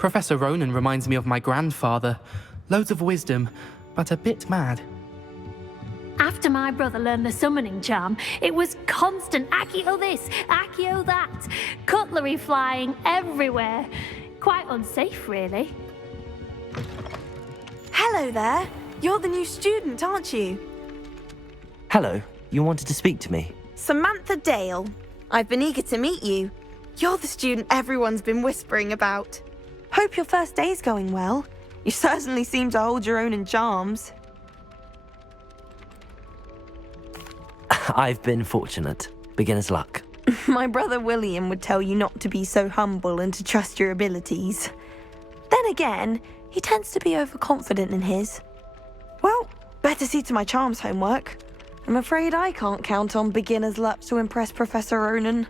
Professor Ronan reminds me of my grandfather. Loads of wisdom, but a bit mad. After my brother learned the summoning charm, it was constant Accio this, Accio that. Cutlery flying everywhere. Quite unsafe, really. Hello there. You're the new student, aren't you? Hello, you wanted to speak to me? Samantha Dale. I've been eager to meet you. You're the student everyone's been whispering about. Hope your first day's going well. You certainly seem to hold your own in charms. I've been fortunate. Beginner's luck. My brother William would tell you not to be so humble and to trust your abilities. Then again, he tends to be overconfident in his. Well, better see to my charms homework. I'm afraid I can't count on beginner's luck to impress Professor Ronan.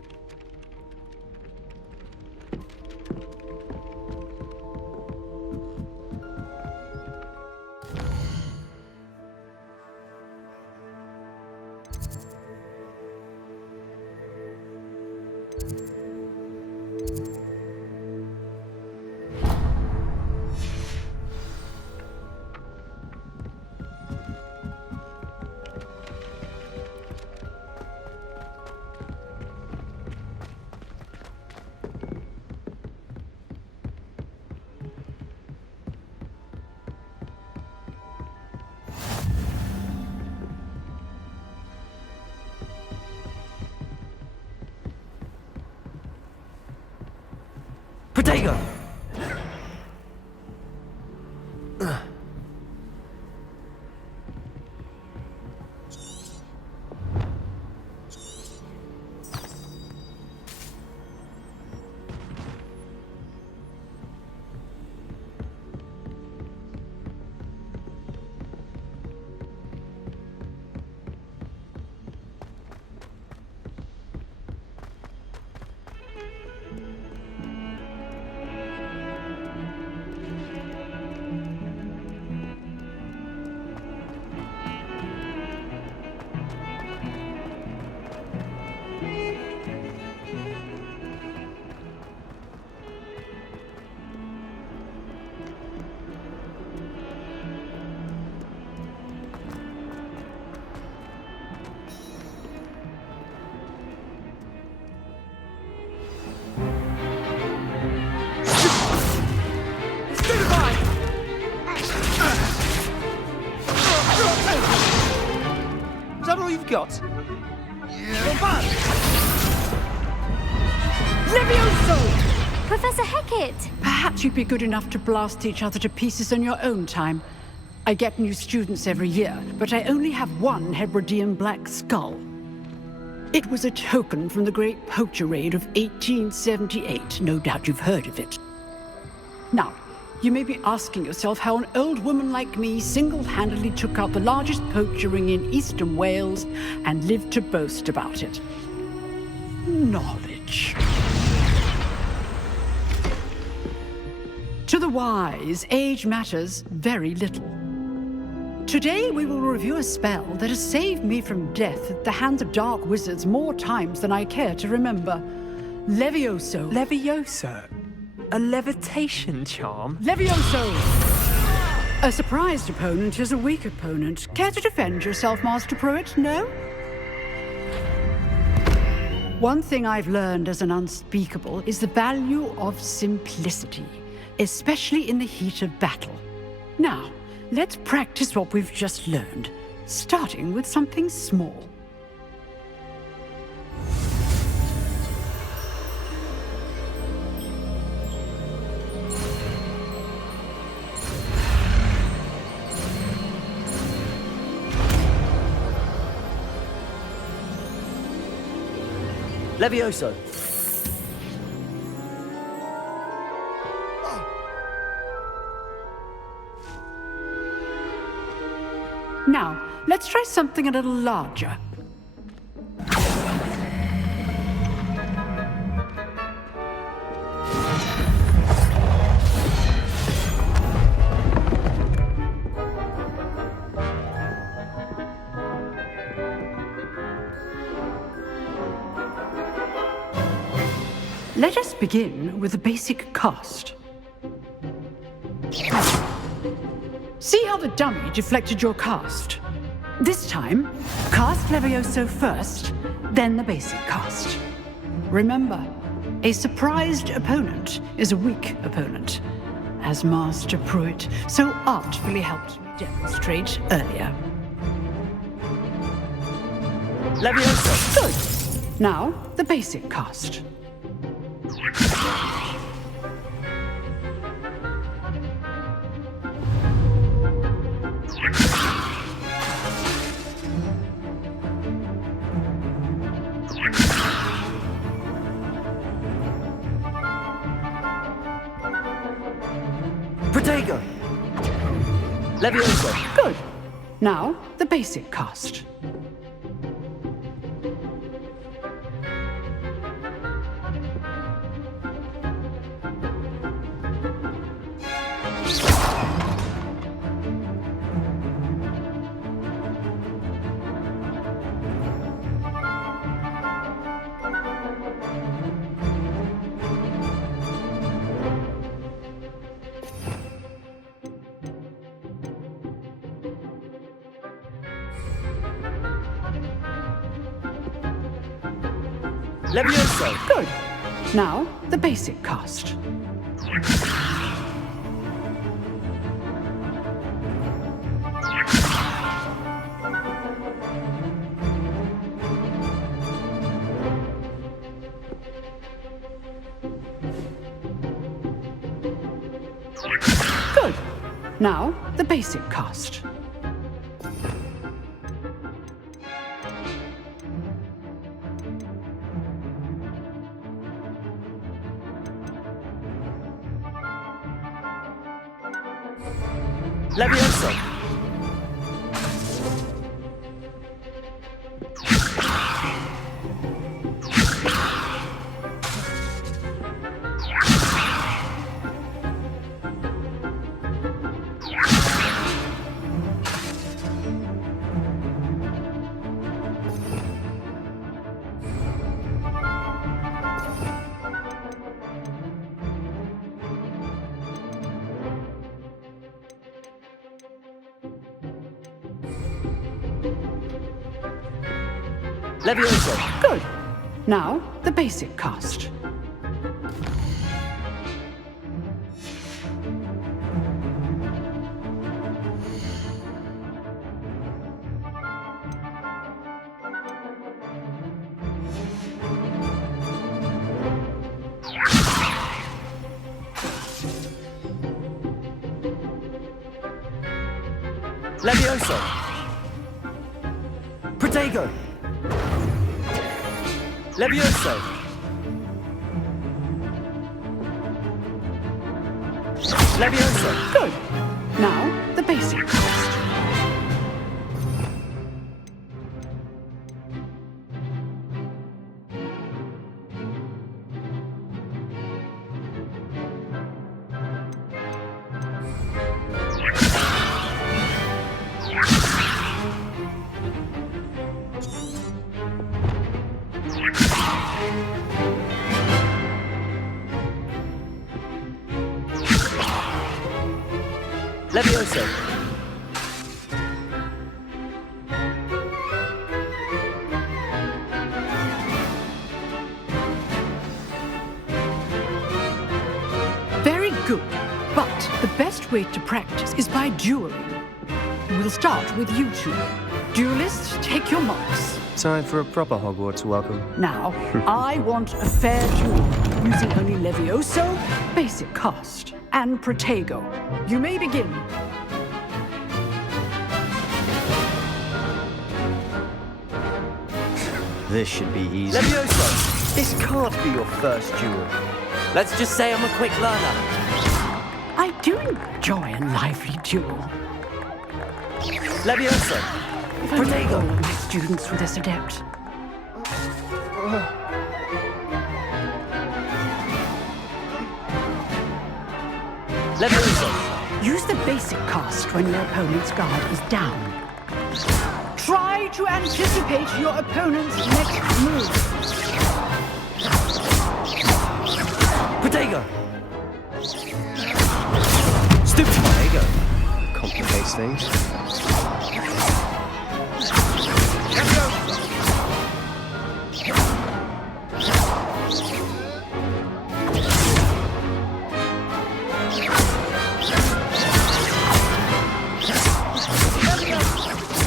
Potato! Is that all you've got? Yeah. Levioso! Professor Hecat! Perhaps you'd be good enough to blast each other to pieces in your own time. I get new students every year, but I only have one Hebridean black skull. It was a token from the Great Poacher Raid of 1878. No doubt you've heard of it. Now, you may be asking yourself how an old woman like me single-handedly took out the largest poacher ring in eastern Wales and lived to boast about it. Knowledge. To the wise, age matters very little. Today we will review a spell that has saved me from death at the hands of dark wizards more times than I care to remember. Levioso. Levioso? A levitation charm? Levioso! A surprised opponent is a weak opponent. Care to defend yourself, Master Pruitt? No? One thing I've learned as an unspeakable is the value of simplicity, especially in the heat of battle. Now, let's practice what we've just learned, starting with something small. Levioso! Now, let's try something a little larger. Let us begin with the basic cast. See how the dummy deflected your cast? This time, cast Levioso first, then the basic cast. Remember, a surprised opponent is a weak opponent, as Master Pruitt so artfully helped me demonstrate earlier. Levioso! Good. Now, the basic cast. Protego! Levioso! Good. Now, the basic cast. Levioso! Good. Now, the basic cast. Good. Now, the basic cast. Levioso! Levioso! Good. Now, the basic cast. Levioso! Protego! Levioso! Levioso! Good. Now, the basic cast. Levioso! Very good. But the best way to practice is by dueling. We'll start with you two. Duelists, take your marks. Time for a proper Hogwarts welcome. Now, I want a fair duel, using only Levioso, basic cast, and Protego. You may begin. This should be easy. Levioso! This can't be your first duel. Let's just say I'm a quick learner. I do enjoy a lively duel. Levioso! If only Protego! all of my students were this adept. Levioso! Use the basic cast when your opponent's guard is down. Try to anticipate your opponent's next move. Protego! Stupid! these things.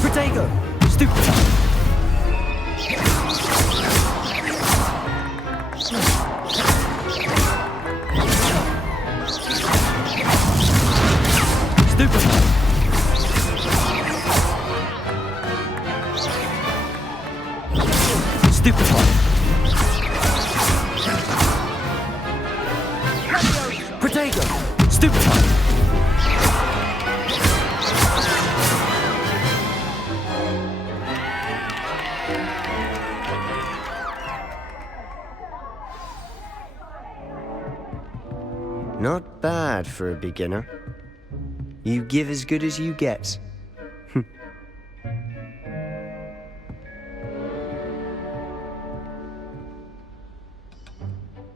Protego! Stupefy! Stupefy! Stupefy! Protego! Stupefy! Not bad for a beginner. You give as good as you get.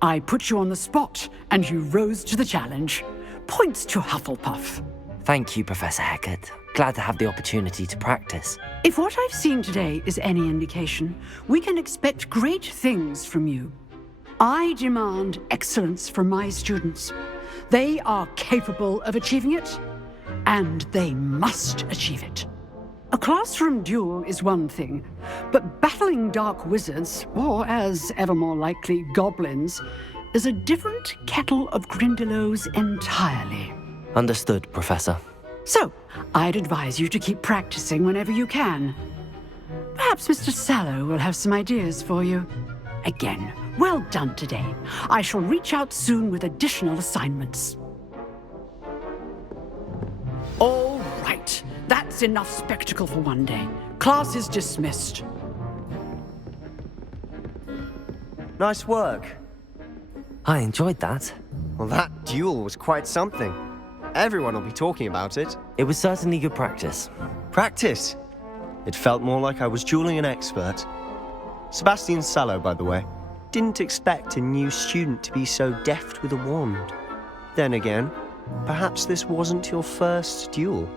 I put you on the spot, and you rose to the challenge. Points to Hufflepuff. Thank you, Professor Hecat. Glad to have the opportunity to practice. If what I've seen today is any indication, we can expect great things from you. I demand excellence from my students. They are capable of achieving it, and they must achieve it. A classroom duel is one thing, but battling dark wizards, or as ever more likely, goblins, is a different kettle of Grindylows entirely. Understood, Professor. So, I'd advise you to keep practicing whenever you can. Perhaps Mr. Sallow will have some ideas for you. Again, well done today. I shall reach out soon with additional assignments. All right. That's enough spectacle for one day. Class is dismissed. Nice work. I enjoyed that. Well, that duel was quite something. Everyone will be talking about it. It was certainly good practice. Practice. It felt more like I was dueling an expert. Sebastian Sallow, by the way. Didn't expect a new student to be so deft with a wand. Then again, perhaps this wasn't your first duel.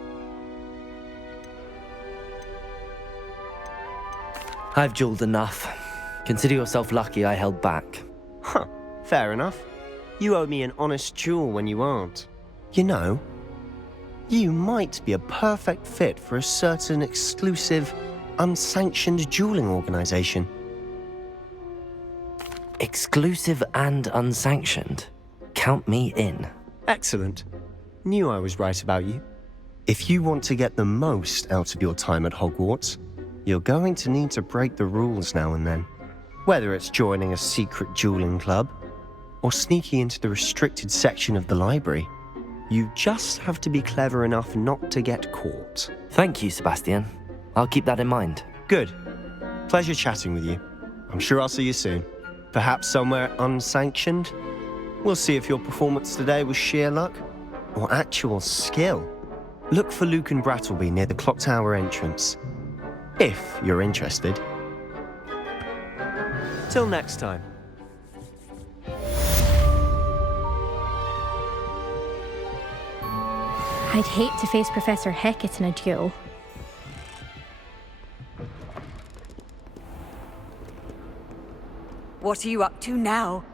I've dueled enough. Consider yourself lucky I held back. Huh, fair enough. You owe me an honest duel when you aren't. You know, you might be a perfect fit for a certain exclusive, unsanctioned dueling organization. Exclusive and unsanctioned. Count me in. Excellent. Knew I was right about you. If you want to get the most out of your time at Hogwarts, you're going to need to break the rules now and then. Whether it's joining a secret dueling club, or sneaking into the restricted section of the library, you just have to be clever enough not to get caught. Thank you, Sebastian. I'll keep that in mind. Good. Pleasure chatting with you. I'm sure I'll see you soon. Perhaps somewhere unsanctioned? We'll see if your performance today was sheer luck or actual skill. Look for Luke and Brattleby near the clock tower entrance. If you're interested. Till next time. I'd hate to face Professor Hecat in a duel. What are you up to now?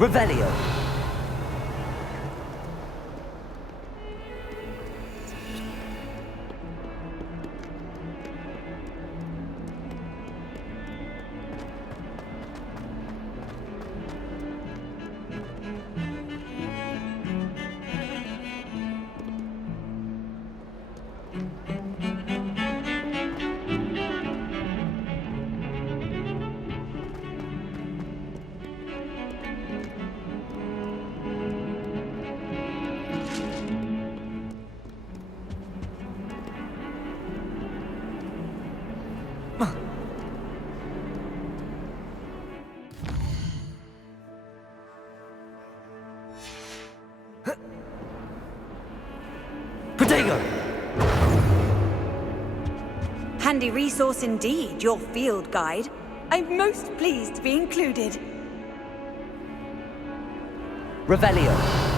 Revelio. Handy resource indeed, your field guide. I'm most pleased to be included. Revelio.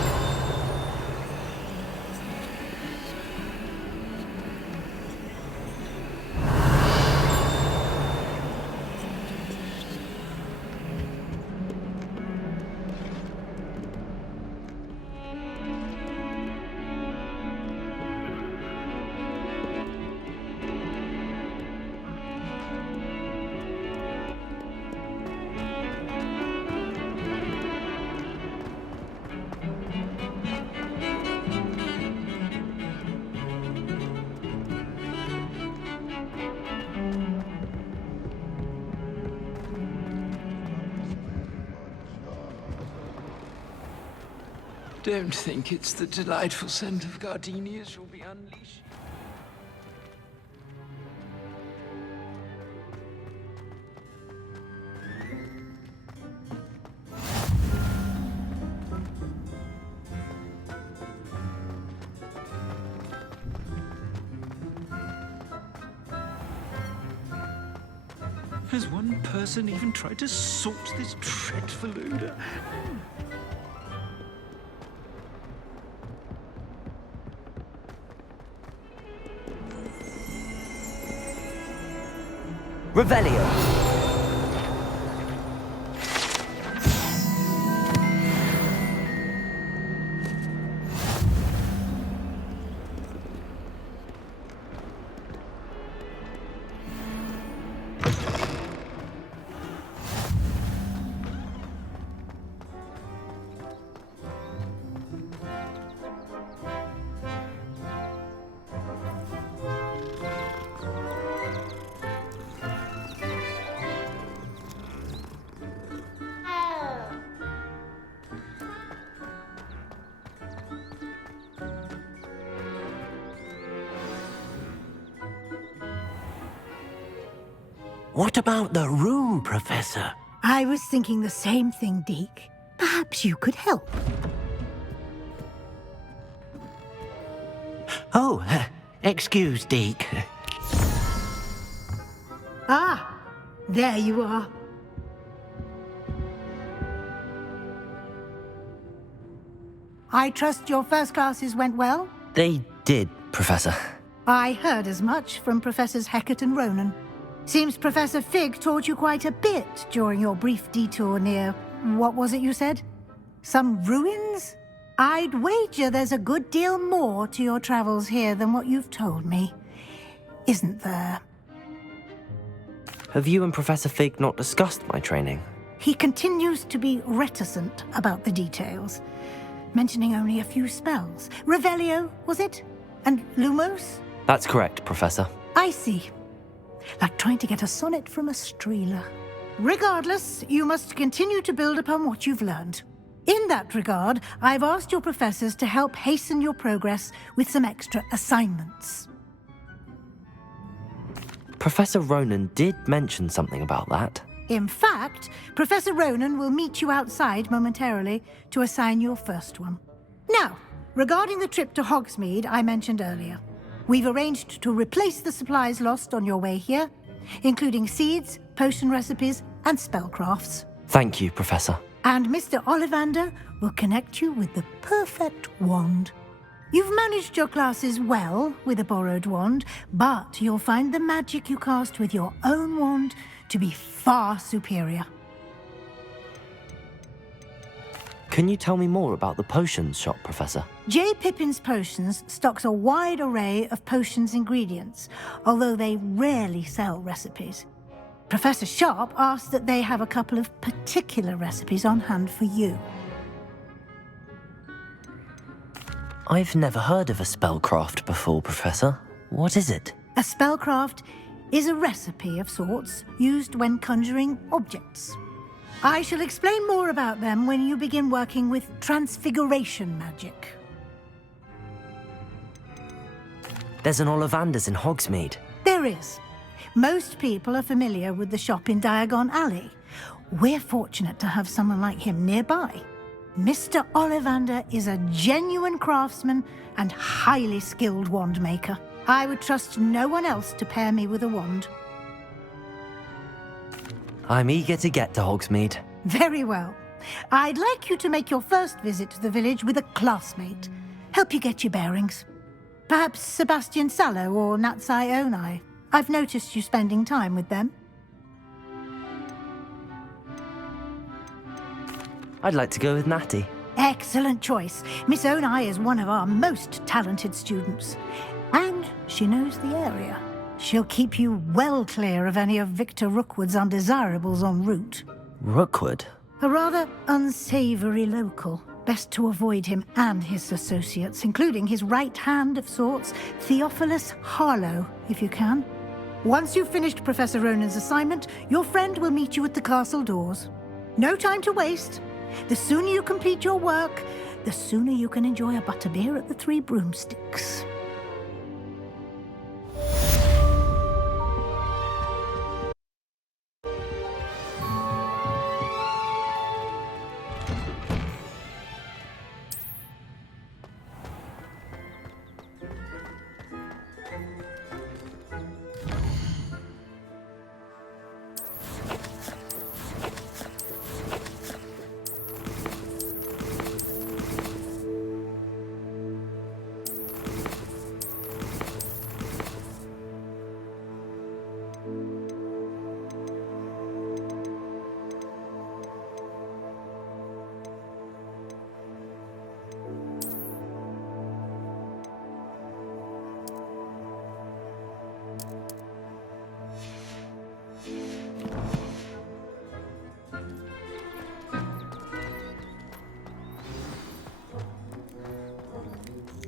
Don't think it's the delightful scent of gardenias you'll be unleashing. Has one person even tried to sort this dreadful odor? Revelio. What about the room, Professor? I was thinking the same thing, Deke. Perhaps you could help. Oh, excuse, Deke. Ah, there you are. I trust your first classes went well? They did, Professor. I heard as much from Professors Hecat and Ronan. Seems Professor Fig taught you quite a bit during your brief detour near... what was it you said? Some ruins? I'd wager there's a good deal more to your travels here than what you've told me. Isn't there? Have you and Professor Fig not discussed my training? He continues to be reticent about the details, mentioning only a few spells. Revelio, was it? And Lumos? That's correct, Professor. I see. Like trying to get a sonnet from a streeler. Regardless, you must continue to build upon what you've learned. In that regard, I've asked your professors to help hasten your progress with some extra assignments. Professor Ronan did mention something about that. In fact, Professor Ronan will meet you outside momentarily to assign your first one. Now, regarding the trip to Hogsmed I mentioned earlier, we've arranged to replace the supplies lost on your way here, including seeds, potion recipes, and spellcrafts. Thank you, Professor. And Mr. Ollivander will connect you with the perfect wand. You've managed your classes well with a borrowed wand, but you'll find the magic you cast with your own wand to be far superior. Can you tell me more about the potions shop, Professor? J. Pippin's Potions stocks a wide array of potions ingredients, although they rarely sell recipes. Professor Sharp asked that they have a couple of particular recipes on hand for you. I've never heard of a spellcraft before, Professor. What is it? A spellcraft is a recipe of sorts used when conjuring objects. I shall explain more about them when you begin working with transfiguration magic. There's an Ollivanders in Hogsmed. There is. Most people are familiar with the shop in Diagon Alley. We're fortunate to have someone like him nearby. Mr. Ollivander is a genuine craftsman and highly skilled wand maker. I would trust no one else to pair me with a wand. I'm eager to get to Hogsmeade. Very well. I'd like you to make your first visit to the village with a classmate. Help you get your bearings. Perhaps Sebastian Sallow or Natsai Onai. I've noticed you spending time with them. I'd like to go with Natty. Excellent choice. Miss Onai is one of our most talented students. And she knows the area. She'll keep you well clear of any of Victor Rookwood's undesirables en route. Rookwood? A rather unsavory local. Best to avoid him and his associates, including his right hand of sorts, Theophilus Harlow, if you can. Once you've finished Professor Ronan's assignment, your friend will meet you at the castle doors. No time to waste. The sooner you complete your work, the sooner you can enjoy a butterbeer at the Three Broomsticks.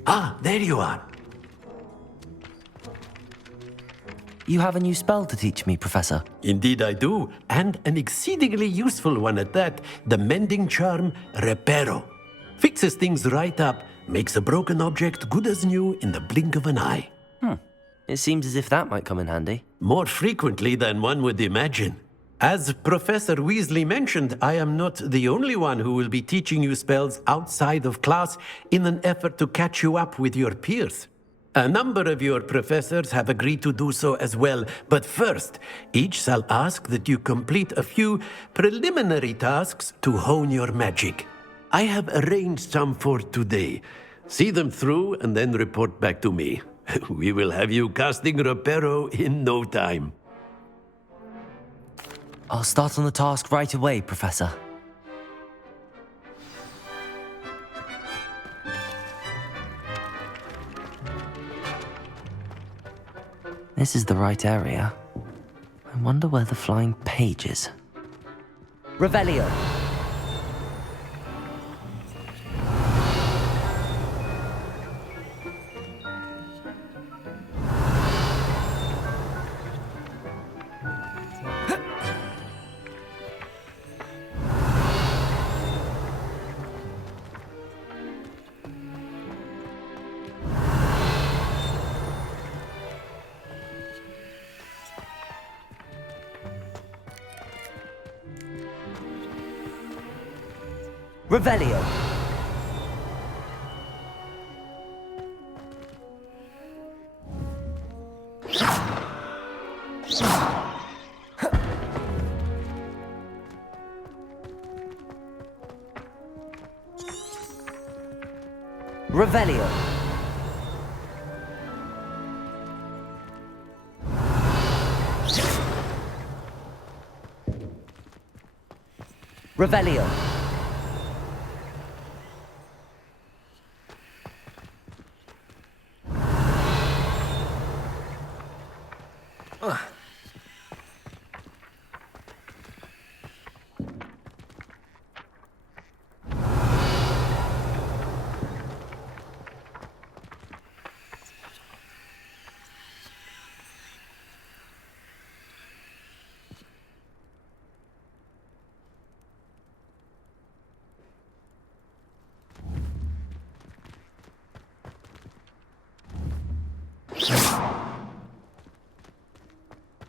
Ah, there you are. You have a new spell to teach me, Professor. Indeed I do, and an exceedingly useful one at that. The mending charm, Reparo. Fixes things right up, makes a broken object good as new in the blink of an eye. It seems as if that might come in handy. More frequently than one would imagine. As Professor Weasley mentioned, I am not the only one who will be teaching you spells outside of class in an effort to catch you up with your peers. A number of your professors have agreed to do so as well, but first, each shall ask that you complete a few preliminary tasks to hone your magic. I have arranged some for today. See them through and then report back to me. We will have you casting Reparo in no time. I'll start on the task right away, Professor. This is the right area. I wonder where the flying page is. Revelio! Revelio! Revelio! Revelio!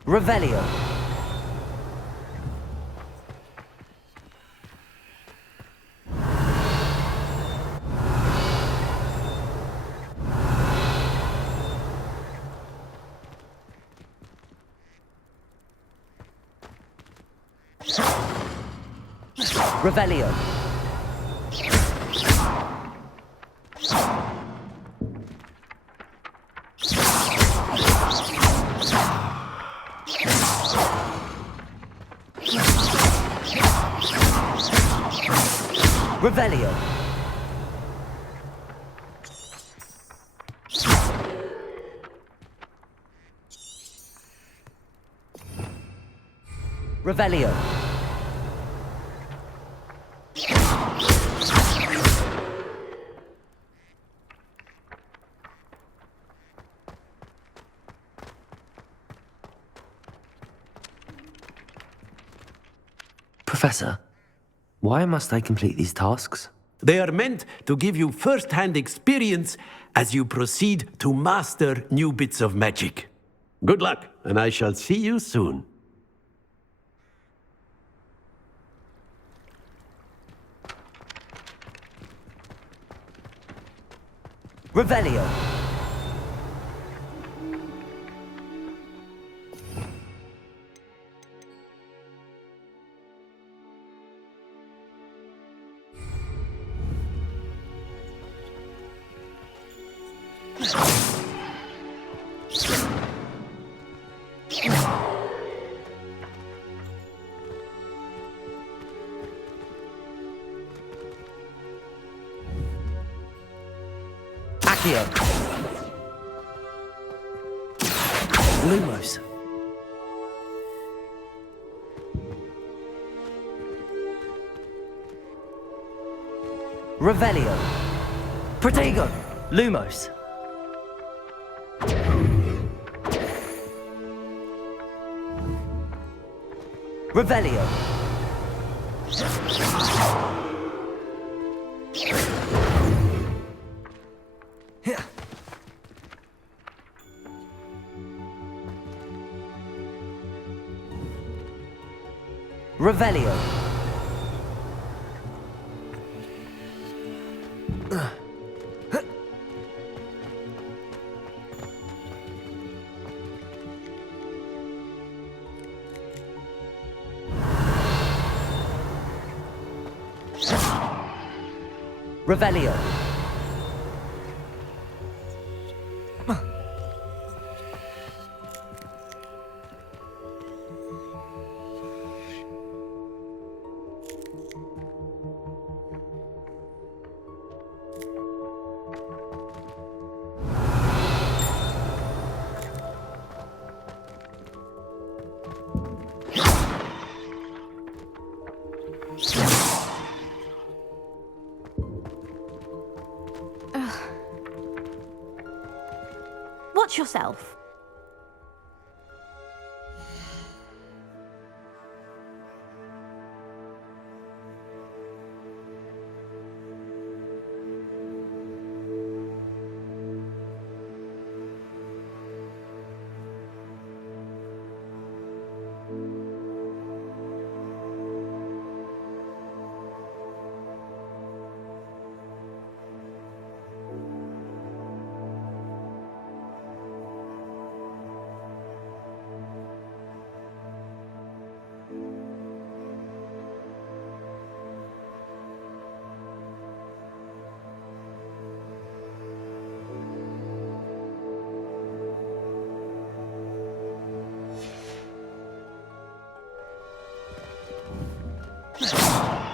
Revelio. Revelio. Revelio. Revelio. Professor, why must I complete these tasks? They are meant to give you first-hand experience as you proceed to master new bits of magic. Good luck, and I shall see you soon. Revelio. Accio. Lumos. Revelio. Protego. Lumos. Revelio. Revelio. Revelio. Watch yourself.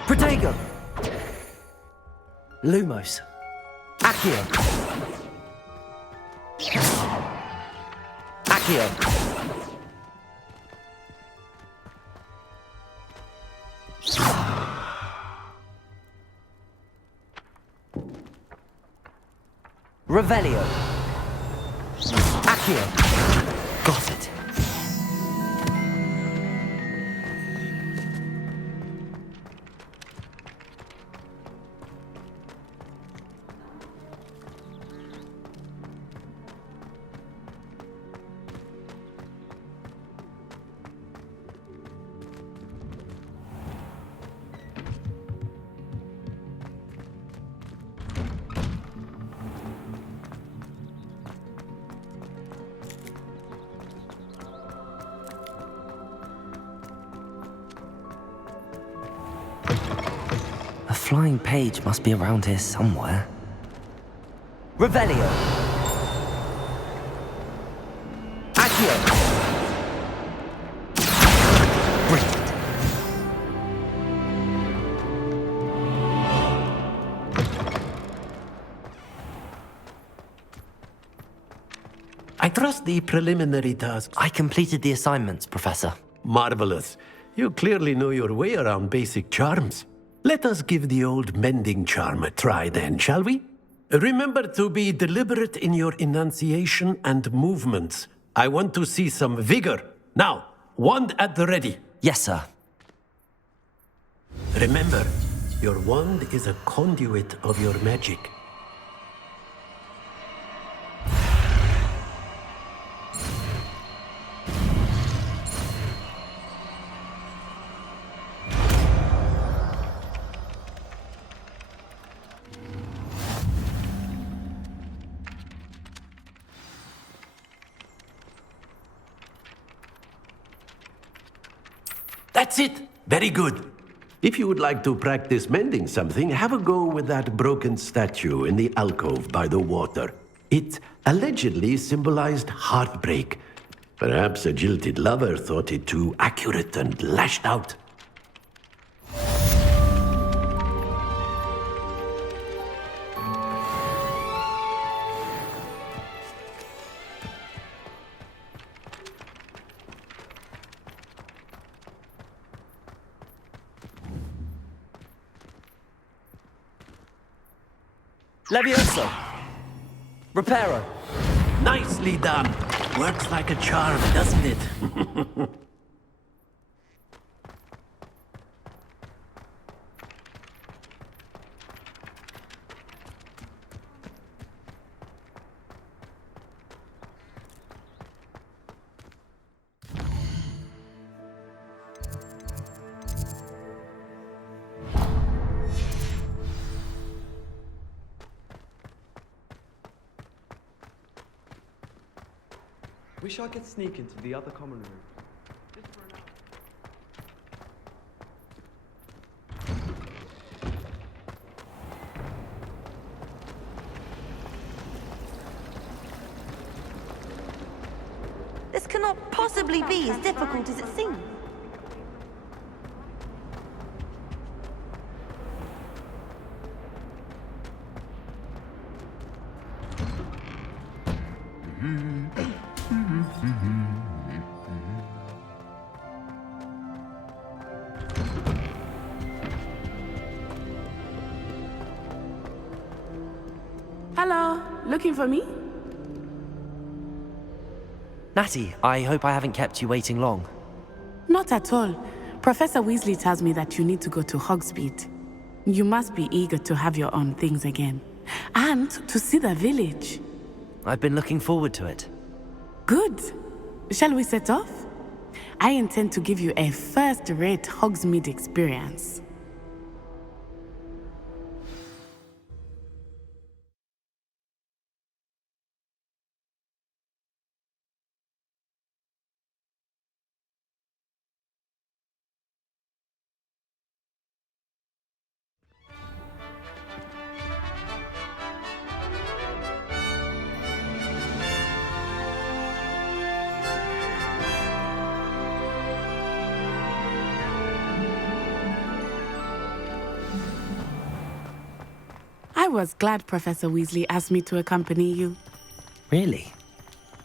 Protego. Lumos. Accio. Accio. Revelio. Accio. Got it. A flying page must be around here somewhere. Revelio. Accio. Brilliant. I trust the preliminary tasks. I completed the assignments, Professor. Marvelous. You clearly know your way around basic charms. Let us give the old mending charm a try then, shall we? Remember to be deliberate in your enunciation and movements. I want to see some vigor. Now, wand at the ready. Yes, sir. Remember, your wand is a conduit of your magic. That's it! Very good. If you would like to practice mending something, have a go with that broken statue in the alcove by the water. It allegedly symbolized heartbreak. Perhaps a jilted lover thought it too accurate and lashed out. Levioso. Reparo. Nicely done. Works like a charm, doesn't it? Wish I could sneak into the other common room. Just for an hour. This cannot possibly be as difficult as it seems. Hello, looking for me? Natty, I hope I haven't kept you waiting long. Not at all. Professor Weasley tells me that you need to go to Hogsmed. You must be eager to have your own things again. And to see the village. I've been looking forward to it. Good. Shall we set off? I intend to give you a first-rate Hogsmeade experience. I was glad Professor Weasley asked me to accompany you. Really?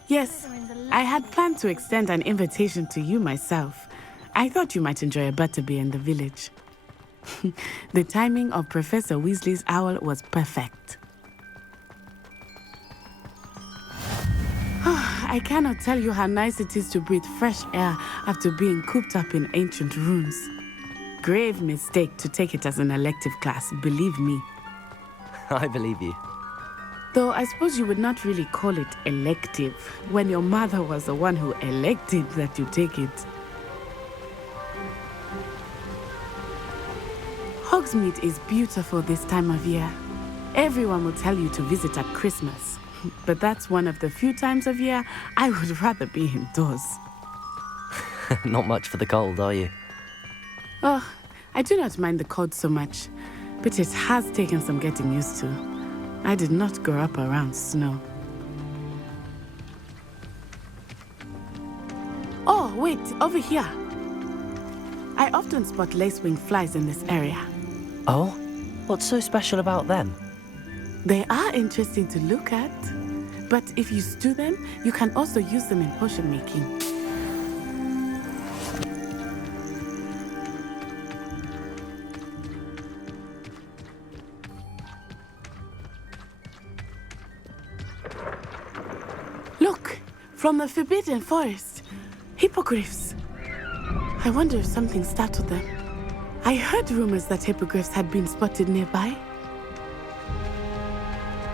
Yes, I had planned to extend an invitation to you myself. I thought you might enjoy a butterbeer in the village. The timing of Professor Weasley's owl was perfect. I cannot tell you how nice it is to breathe fresh air after being cooped up in ancient ruins. Grave mistake to take it as an elective class, believe me. I believe you. Though I suppose you would not really call it elective when your mother was the one who elected that you take it. Hogsmeade is beautiful this time of year. Everyone will tell you to visit at Christmas, but that's one of the few times of year I would rather be indoors. Not much for the cold, are you? Oh, I do not mind the cold so much, but it has taken some getting used to. I did not grow up around snow. Oh, wait, over here. I often spot lacewing flies in this area. Oh? What's so special about them? They are interesting to look at, but if you stew them, you can also use them in potion making. Look, from the Forbidden Forest, hippogriffs. I wonder if something startled them. I heard rumors that hippogriffs had been spotted nearby.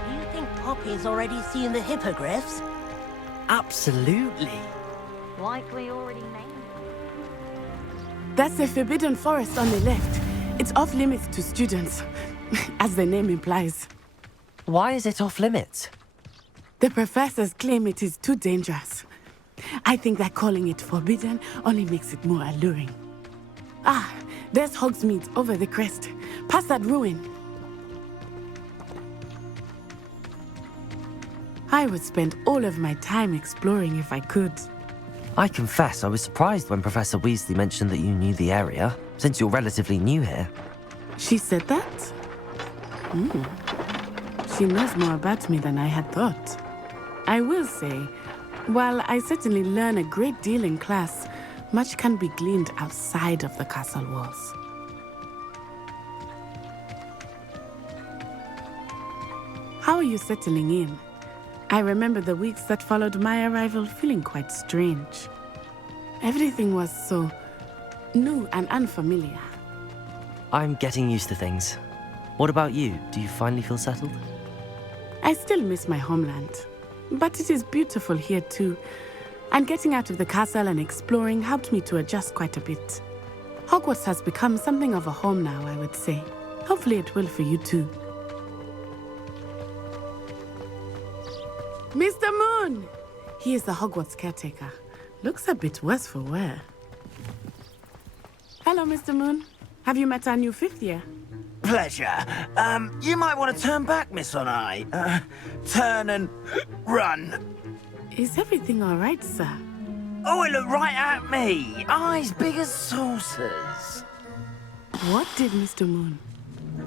Do you think Poppy's already seen the hippogriffs? Absolutely. Likely already named. That's the Forbidden Forest on the left. It's off limits to students, as the name implies. Why is it off limits? The professors claim it is too dangerous. I think that calling it forbidden only makes it more alluring. Ah, there's Hogsmeade over the crest, past that ruin. I would spend all of my time exploring if I could. I confess I was surprised when Professor Weasley mentioned that you knew the area, since you're relatively new here. She said that? She knows more about me than I had thought. I will say, while I certainly learn a great deal in class, much can be gleaned outside of the castle walls. How are you settling in? I remember the weeks that followed my arrival feeling quite strange. Everything was so new and unfamiliar. I'm getting used to things. What about you? Do you finally feel settled? I still miss my homeland, but it is beautiful here too. And getting out of the castle and exploring helped me to adjust quite a bit. Hogwarts has become something of a home now, I would say. Hopefully it will for you too. Mr. Moon! He is the Hogwarts caretaker. Looks a bit worse for wear. Hello, Mr. Moon. Have you met our new fifth year? Pleasure. You might want to turn back, Miss Onai. Turn and run. Is everything all right, sir? Oh, it looked right at me. Eyes big as saucers. What did Mr. Moon?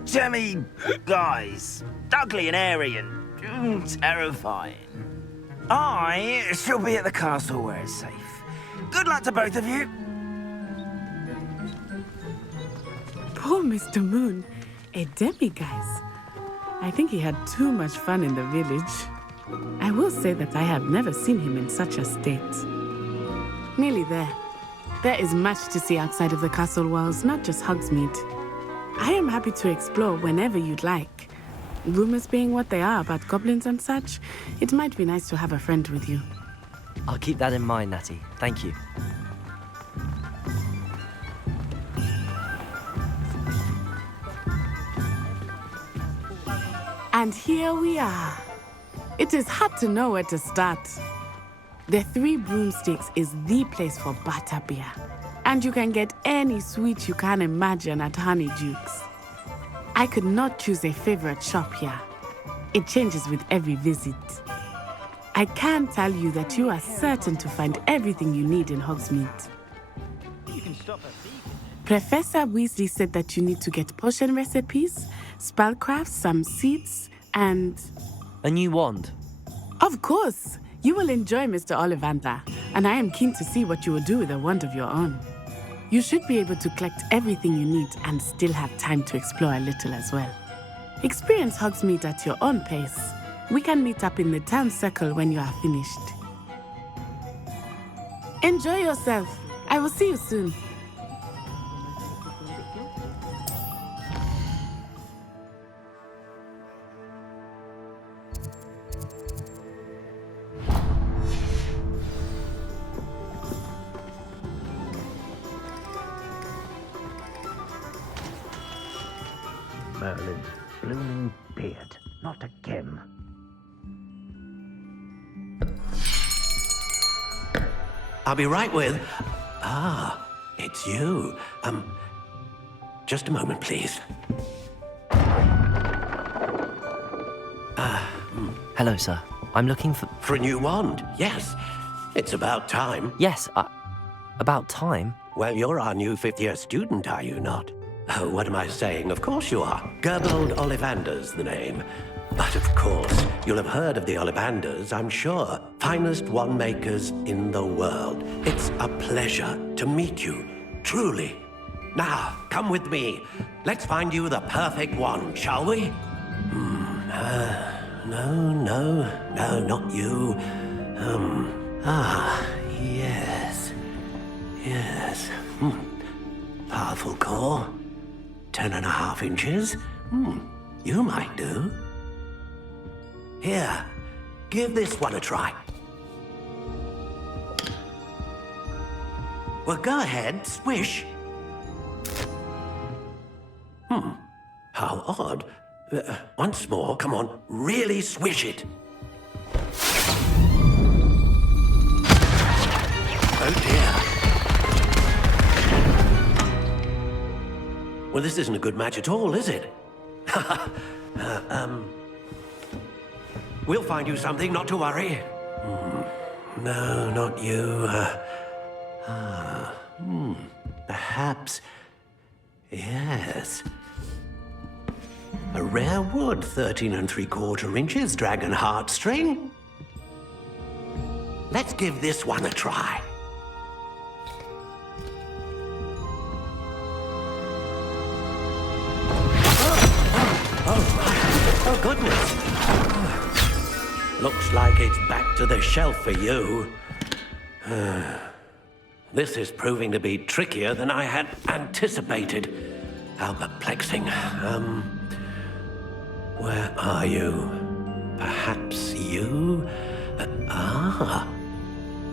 Jemmy, guys. Ugly and airy and terrifying. I shall be at the castle where it's safe. Good luck to both of you. Poor Mr. Moon. A demiguise. I think he had too much fun in the village. I will say that I have never seen him in such a state. Nearly there. There is much to see outside of the castle walls, not just Hogsmeade. I am happy to explore whenever you'd like. Rumors being what they are about goblins and such, it might be nice to have a friend with you. I'll keep that in mind, Natty. Thank you. And here we are. It is hard to know where to start. The Three Broomsticks is the place for butterbeer. And you can get any sweet you can imagine at Honeydukes. I could not choose a favorite shop here. It changes with every visit. I can tell you that you are certain to find everything you need in Hogsmeade. You can stop a thief. Professor Weasley said that you need to get potion recipes, spellcrafts, some seeds, and... A new wand? Of course! You will enjoy Mr. Ollivander, and I am keen to see what you will do with a wand of your own. You should be able to collect everything you need and still have time to explore a little as well. Experience Hogsmeade at your own pace. We can meet up in the town circle when you are finished. Enjoy yourself. I will see you soon. Merlin's blooming beard. Not again. I'll be right with... Ah, it's you. Just a moment, please. Hello, sir. I'm looking for... For a new wand, yes. It's about time. Yes, about time? Well, you're our new fifth-year student, are you not? Oh, what am I saying? Of course you are. Gerbold Ollivander's the name. But of course, you'll have heard of the Ollivanders, I'm sure. Finest wand makers in the world. It's a pleasure to meet you, truly. Now, come with me. Let's find you the perfect wand, shall we? No, not you. Yes. Powerful core. 10.5 inches. You might do. Here, give this one a try. Well, go ahead, swish. How odd. Once more, come on, really swish it. Oh dear. Well, this isn't a good match at all, is it? We'll find you something, not to worry. No, not you. Perhaps... Yes. A rare wood, 13 3/4 inches, dragon heartstring. Let's give this one a try. Oh, goodness. Looks like it's back to the shelf for you. This is proving to be trickier than I had anticipated. How perplexing. Where are you? Perhaps you?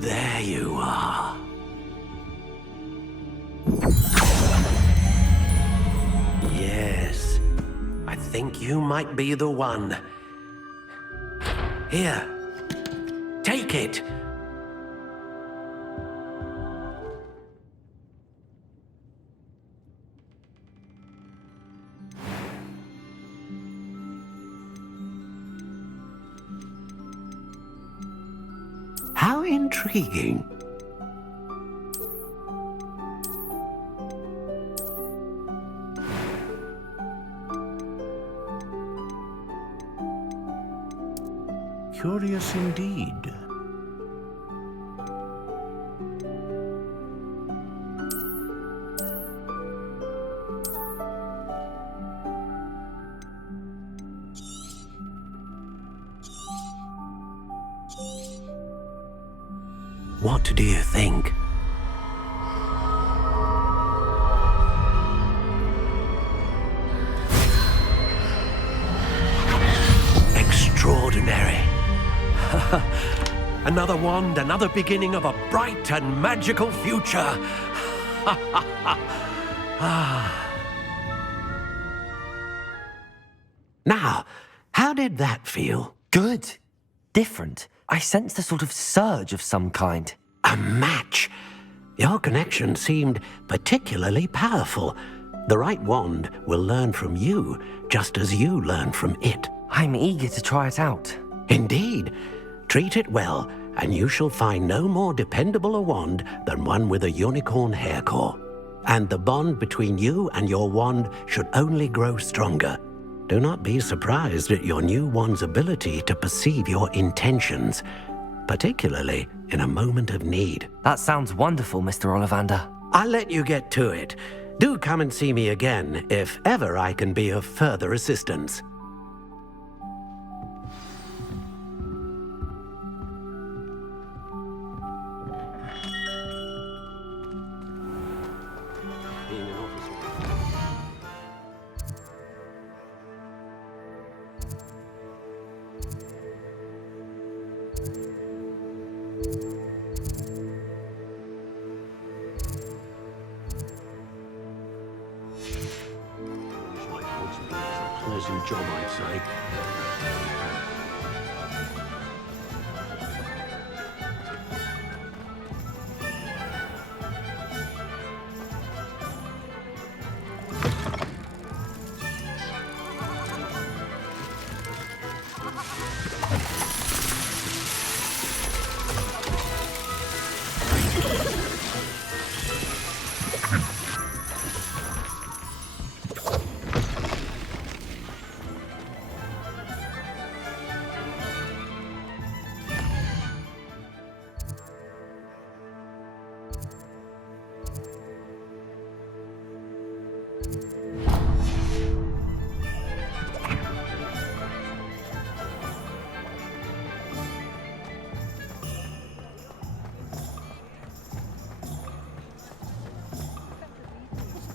There you are. Yes, I think you might be the one. Here, take it. How intriguing. Curious indeed. What do you think? Extraordinary. Another wand, another beginning of a bright and magical future. Now, how did that feel? Good. Different. I sensed a sort of surge of some kind. A match. Your connection seemed particularly powerful. The right wand will learn from you, just as you learn from it. I'm eager to try it out. Indeed. Treat it well, and you shall find no more dependable a wand than one with a unicorn hair core. And the bond between you and your wand should only grow stronger. Do not be surprised at your new wand's ability to perceive your intentions, particularly in a moment of need. That sounds wonderful, Mr. Ollivander. I'll let you get to it. Do come and see me again if ever I can be of further assistance. troublesome job, I'd say.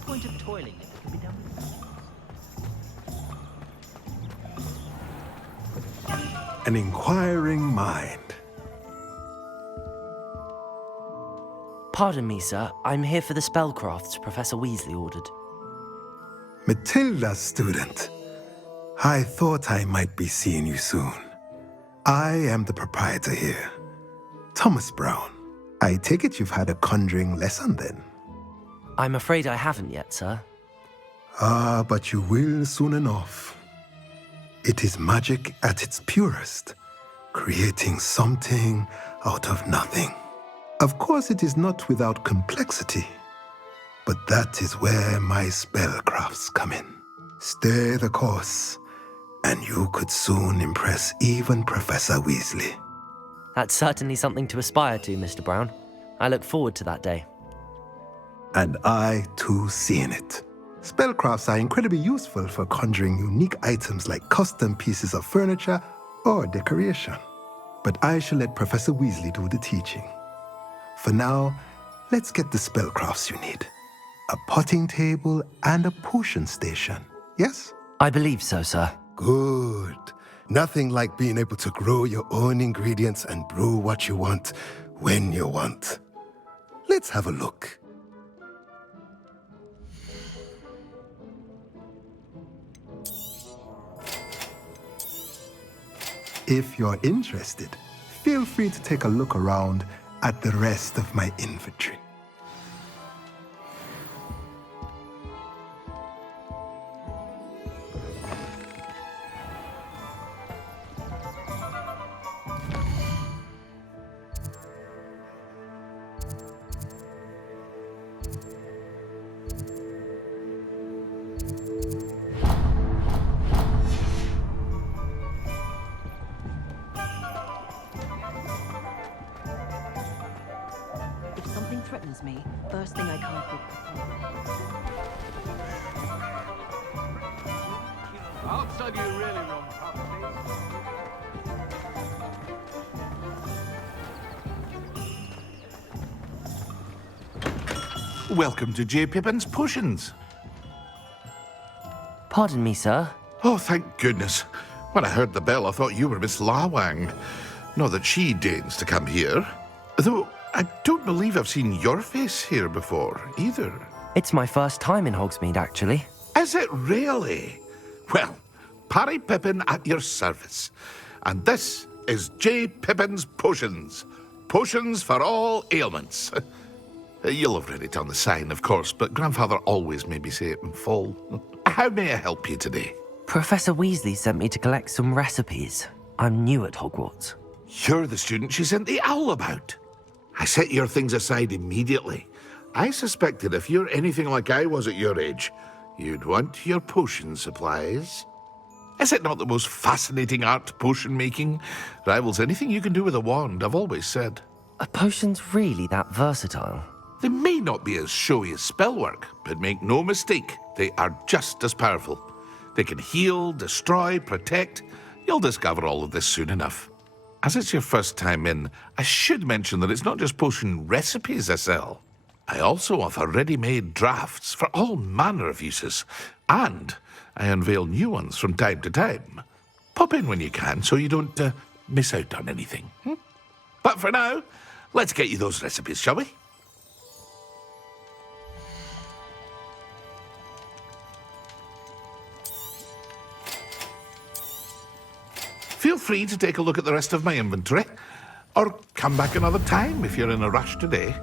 Point of toiling can be done with An inquiring mind. Pardon me, sir. I'm here for the spellcrafts Professor Weasley ordered. Matilda's student. I thought I might be seeing you soon. I am the proprietor here, Thomas Brown. I take it you've had a conjuring lesson then? I'm afraid I haven't yet, sir. Ah, but you will soon enough. It is magic at its purest, creating something out of nothing. Of course, it is not without complexity, but that is where my spellcrafts come in. Stay the course, and you could soon impress even Professor Weasley. That's certainly something to aspire to, Mr. Brown. I look forward to that day. And I, too, seeing it. Spellcrafts are incredibly useful for conjuring unique items like custom pieces of furniture or decoration. But I shall let Professor Weasley do the teaching. For now, let's get the spellcrafts you need. A potting table and a potion station, yes? I believe so, sir. Good. Nothing like being able to grow your own ingredients and brew what you want when you want. Let's have a look. If you're interested, feel free to take a look around at the rest of my inventory. If something threatens me, first thing I can't do. I'll tell you really wrong, Welcome to J. Pippin's Potions. Pardon me, sir. Oh, thank goodness. When I heard the bell, I thought you were Miss Lawang. Not that she deigns to come here. Though, I don't believe I've seen your face here before, either. It's my first time in Hogsmeade, actually. Is it really? Well, Parry Pippin at your service. And this is J. Pippin's Potions. Potions for all ailments. You'll have read it on the sign, of course, but Grandfather always made me say it in full. How may I help you today? Professor Weasley sent me to collect some recipes. I'm new at Hogwarts. You're the student she sent the owl about. I set your things aside immediately. I suspected if you're anything like I was at your age, you'd want your potion supplies. Is it not the most fascinating art, potion making? Rivals anything you can do with a wand, I've always said. Are potions really that versatile? They may not be as showy as spellwork, but make no mistake, they are just as powerful. They can heal, destroy, protect. You'll discover all of this soon enough. As it's your first time in, I should mention that it's not just potion recipes I sell. I also offer ready-made drafts for all manner of uses, and I unveil new ones from time to time. Pop in when you can so you don't miss out on anything. But for now, let's get you those recipes, shall we? free to take a look at the rest of my inventory. Or come back another time if you're in a rush today.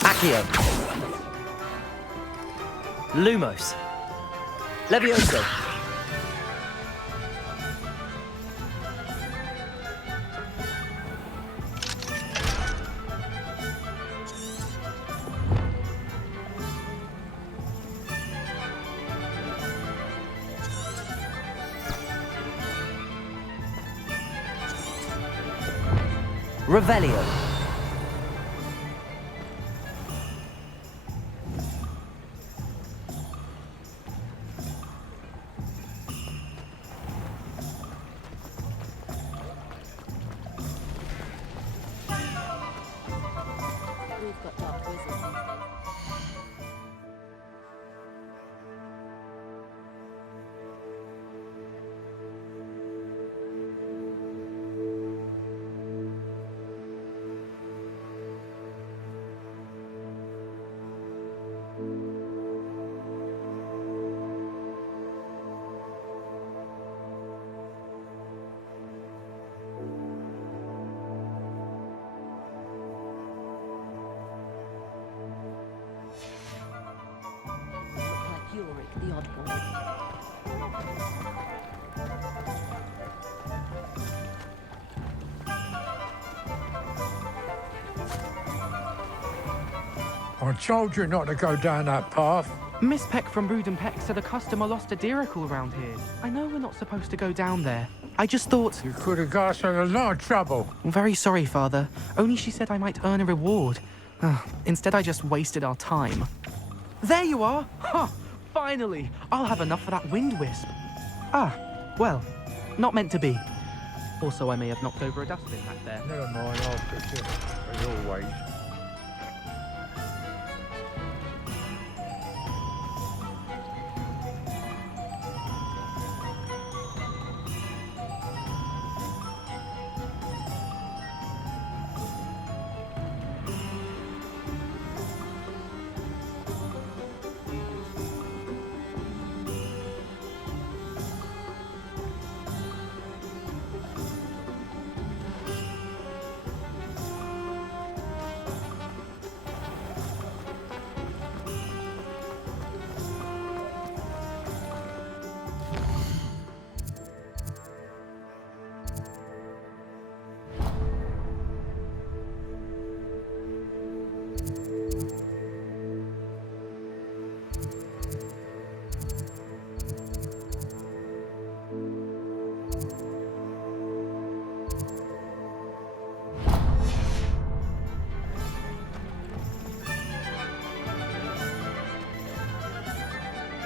Accio. Lumos. Levioso. Revelio. The oddball. I told you not to go down that path. Miss Peck from Brood and Peck said a customer lost a deeracle around here. I know we're not supposed to go down there. I just thought... You could have got us in a lot of trouble. I'm very sorry, Father. Only she said I might earn a reward. Instead, I just wasted our time. There you are! Ha! Finally! I'll have enough for that wind wisp. Well, not meant to be. Also, I may have knocked over a dustbin back there. Never mind, I'll fix it. As always.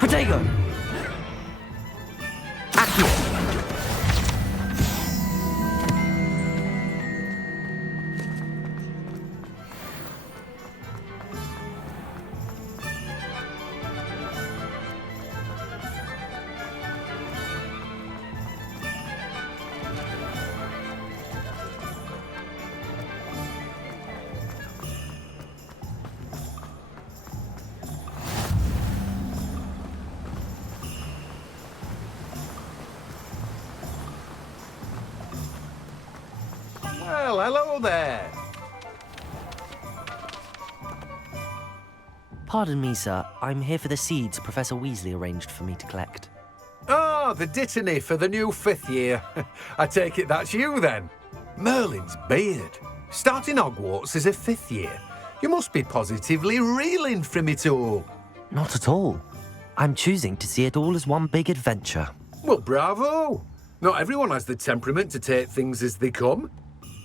Protego! Accio! hello there. Pardon me, sir. I'm here for the seeds Professor Weasley arranged for me to collect. Ah, the dittany for the new 5th year. I take it that's you, then. Merlin's beard. Starting Hogwarts as a 5th year. You must be positively reeling from it all. Not at all. I'm choosing to see it all as one big adventure. Well, bravo. Not everyone has the temperament to take things as they come.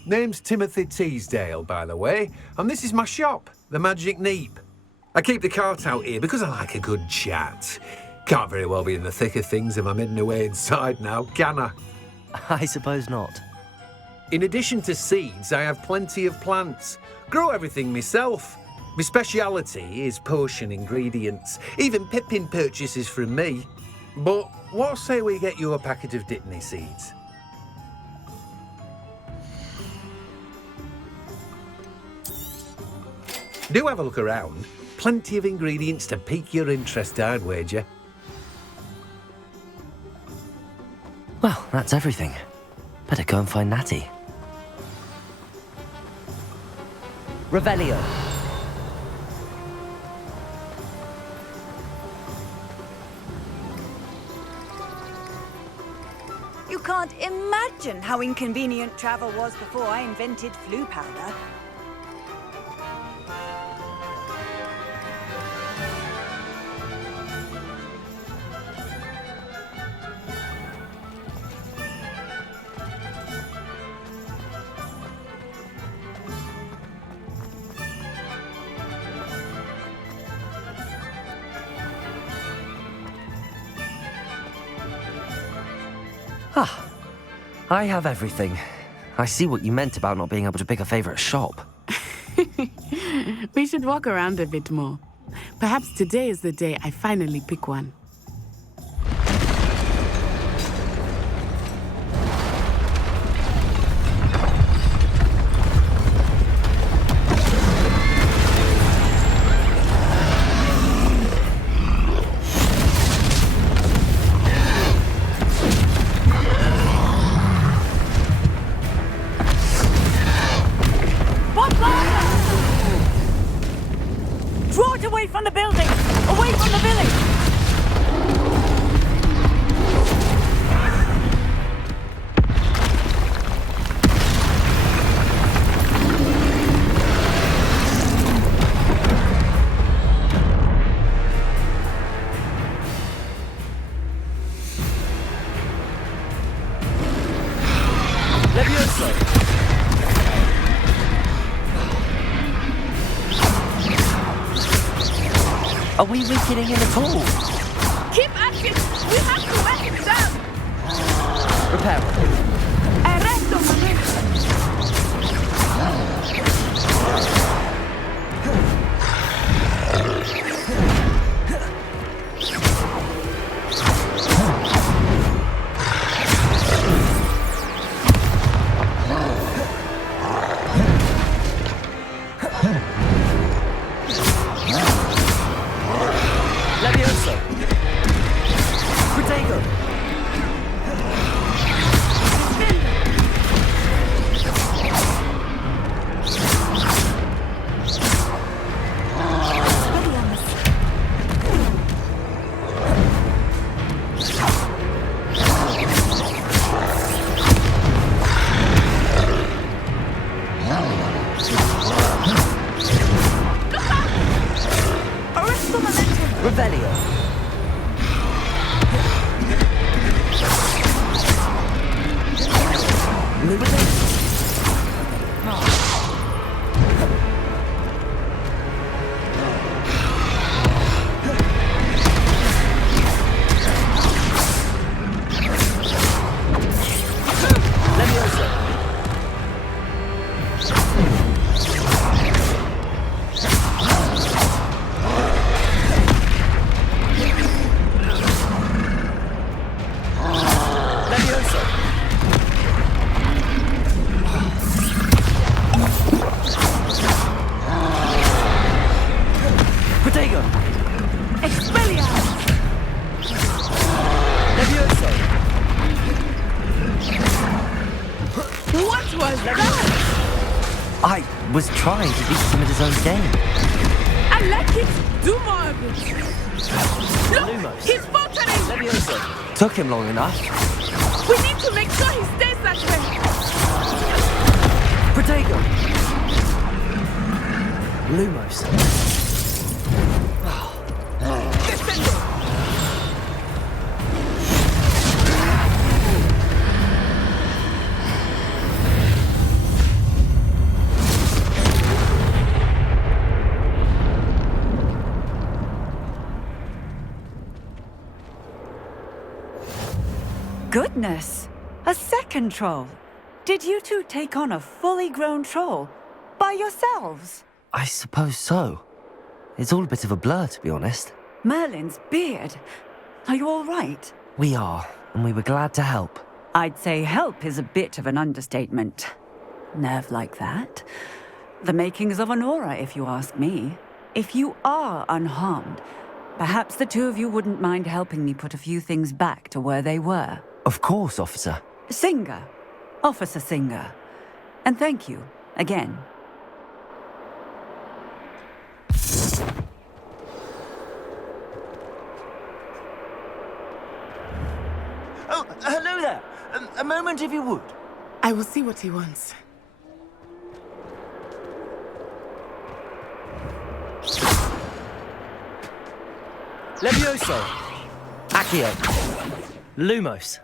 Name's Timothy Teasdale, by the way, and this is my shop, the Magic Neep. I keep the cart out here because I like a good chat. Can't very well be in the thick of things if I'm hidden away inside now, can I? I suppose not. In addition to seeds, I have plenty of plants. Grow everything myself. My speciality is potion ingredients. Even Pippin purchases from me. But what say we get you a packet of Dittany seeds? Do have a look around. Plenty of ingredients to pique your interest, I'd wager. Well, that's everything. Better go and find Natty. Revelio. You can't imagine how inconvenient travel was before I invented flu powder. Ah, I have everything. I see what you meant about not being able to pick a favorite shop. We should walk around a bit more. Perhaps today is the day I finally pick one. Draw it away from the building! Away from the village! Levioso! Are we weakening him at all? Keep at it! We have to let him down! Repair him. Arresto, Levioso! Protego! Revelio. was trying to beat him at his own game. I like it. Do more of it. Look, Lumos. he's faltering. Levioso. Took him long enough. We need to make sure he stays that way. Protego. Lumos. Goodness! A second troll! Did you two take on a fully grown troll? By yourselves? I suppose so. It's all a bit of a blur, to be honest. Merlin's beard. Are you all right? We are, and we were glad to help. I'd say help is a bit of an understatement. Nerve like that. The makings of an aura, if you ask me. If you are unharmed, perhaps the two of you wouldn't mind helping me put a few things back to where they were. Of course, officer. Singer. Officer Singer. And thank you, again. Oh, hello there. A moment if you would. I will see what he wants. Levioso. Accio. Lumos.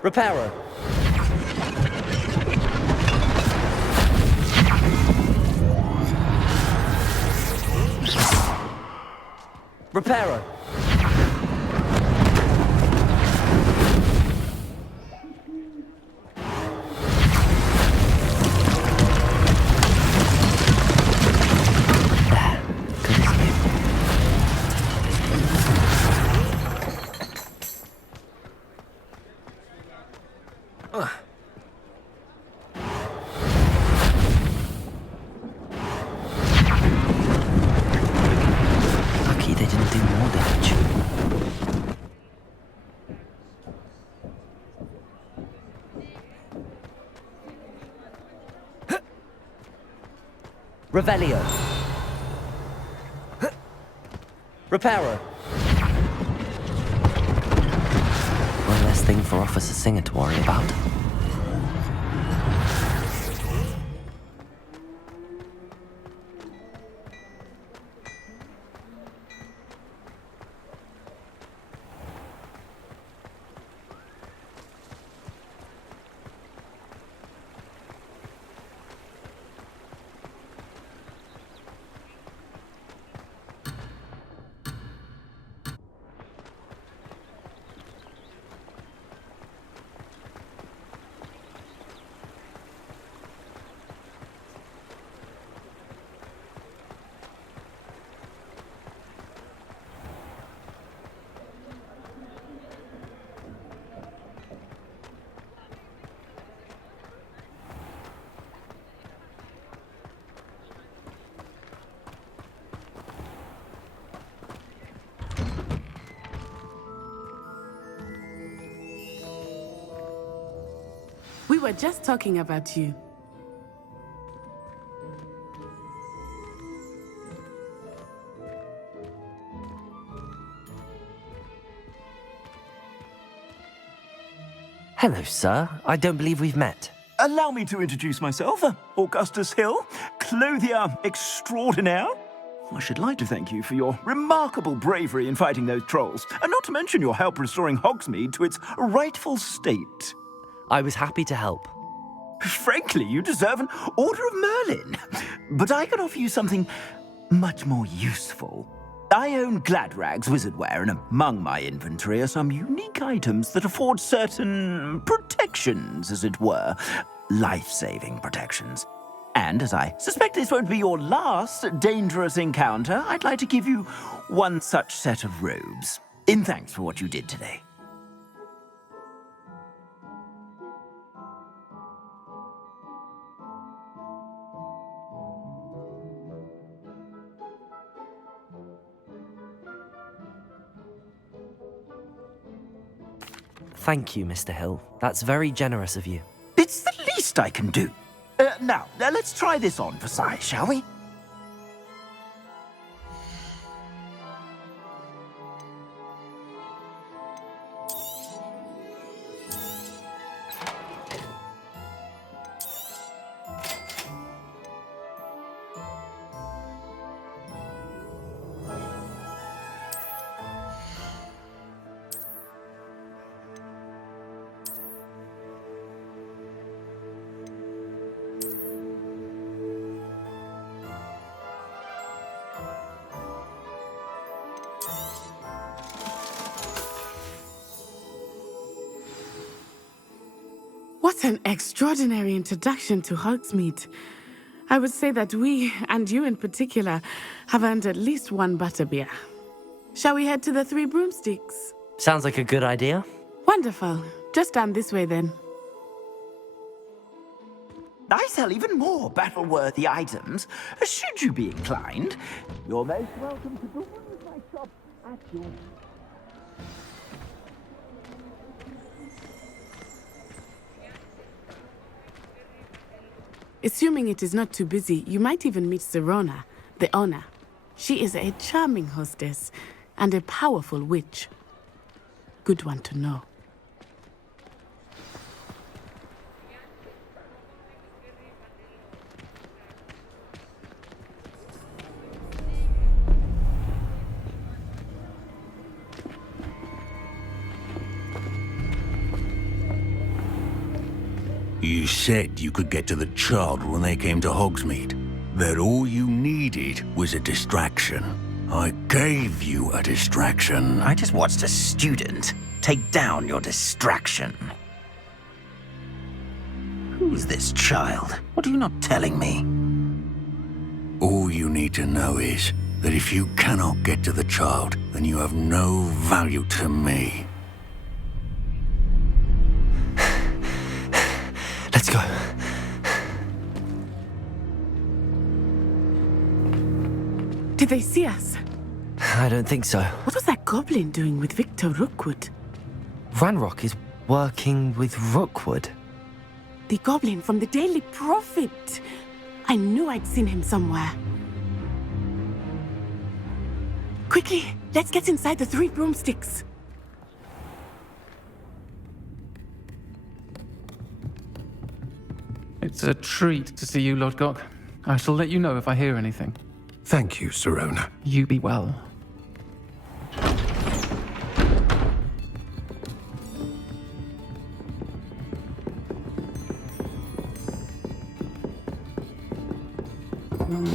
Reparo. Reparo. Lucky they didn't do more damage. Revelio. Reparo. One less thing for Officer Singer to worry about. We were just talking about you. Hello, sir. I don't believe we've met. Allow me to introduce myself, Augustus Hill, clothier extraordinaire. I should like to thank you for your remarkable bravery in fighting those trolls, and not to mention your help restoring Hogsmeade to its rightful state. I was happy to help. Frankly, you deserve an Order of Merlin. But I can offer you something much more useful. I own Gladrag's wizardware, and among my inventory are some unique items that afford certain protections, as it were. Life-saving protections. And as I suspect this won't be your last dangerous encounter, I'd like to give you one such set of robes, in thanks for what you did today. Thank you, Mr. Hill. That's very generous of you. It's the least I can do. Now, let's try this on for size, shall we? What an extraordinary introduction to Hogsmeade. I would say that we, and you in particular, have earned at least one butterbeer. Shall we head to the Three Broomsticks? Sounds like a good idea. Wonderful. Just down this way then. I sell even more battle-worthy items. Should you be inclined, you're most welcome to go with my shop at your... Assuming it is not too busy, you might even meet Sirona, the owner. She is a charming hostess and a powerful witch. Good one to know. You said you could get to the child when they came to Hogsmeade. That all you needed was a distraction. I gave you a distraction. I just watched a student take down your distraction. Who's this child? What are you not telling me? All you need to know is that if you cannot get to the child, then you have no value to me. Let's go. Did they see us? I don't think so. What was that goblin doing with Victor Rookwood? Ranrock is working with Rookwood. The goblin from the Daily Prophet. I knew I'd seen him somewhere. Quickly, let's get inside the Three Broomsticks. It's a treat to see you, Lodgok. I shall let you know if I hear anything. Thank you, Sirona. You be well.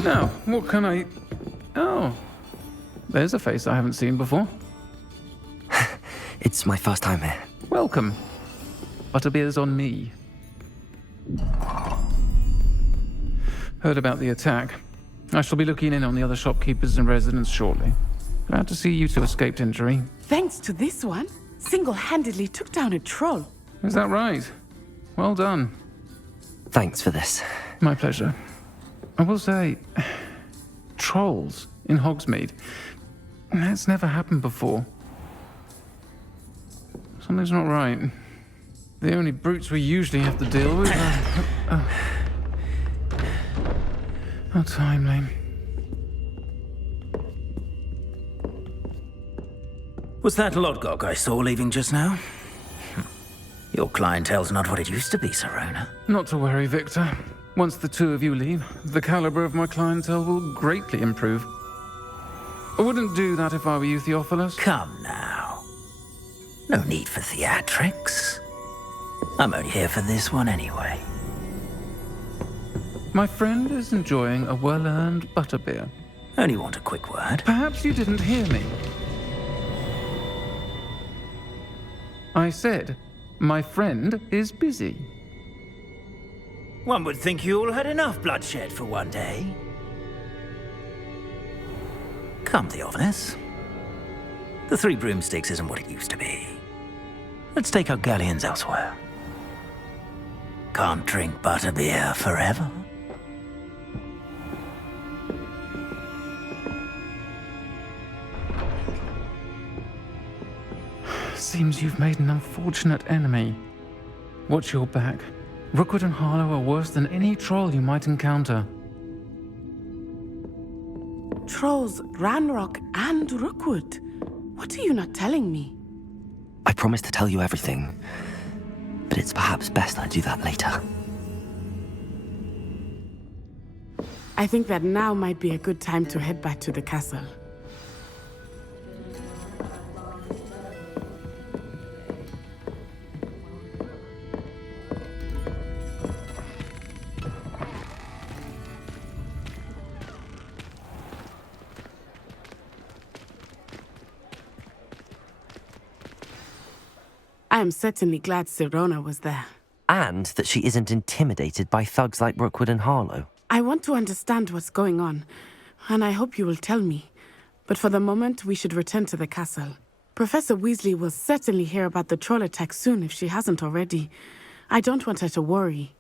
Now, what can I... Oh, there's a face I haven't seen before. It's my first time here. Welcome. Butterbeer's on me. Heard about the attack. I shall be looking in on the other shopkeepers and residents shortly. Glad to see you two escaped injury. Thanks to this one, single-handedly took down a troll. Is that right? Well done. Thanks for this. My pleasure. I will say, trolls in Hogsmeade. That's never happened before. Something's not right. The only brutes we usually have to deal with are... How timely. Was that Lodgok I saw leaving just now? Your clientele's not what it used to be, Sirona. Not to worry, Victor. Once the two of you leave, the caliber of my clientele will greatly improve. I wouldn't do that if I were you, Theophilus. Come now. No need for theatrics. I'm only here for this one anyway. My friend is enjoying a well-earned butterbeer. Only want a quick word. Perhaps you didn't hear me. I said, my friend is busy. One would think you all had enough bloodshed for one day. Come, Theophilus. The Three Broomsticks isn't what it used to be. Let's take our galleons elsewhere. Can't drink butterbeer forever. Seems you've made an unfortunate enemy. Watch your back. Rookwood and Harlow are worse than any troll you might encounter. Trolls, Ranrock, and Rookwood. What are you not telling me? I promised to tell you everything, but it's perhaps best I do that later. I think that now might be a good time to head back to the castle. I am certainly glad Sirona was there. And that she isn't intimidated by thugs like Rookwood and Harlow. I want to understand what's going on, and I hope you will tell me. But for the moment, we should return to the castle. Professor Weasley will certainly hear about the troll attack soon if she hasn't already. I don't want her to worry.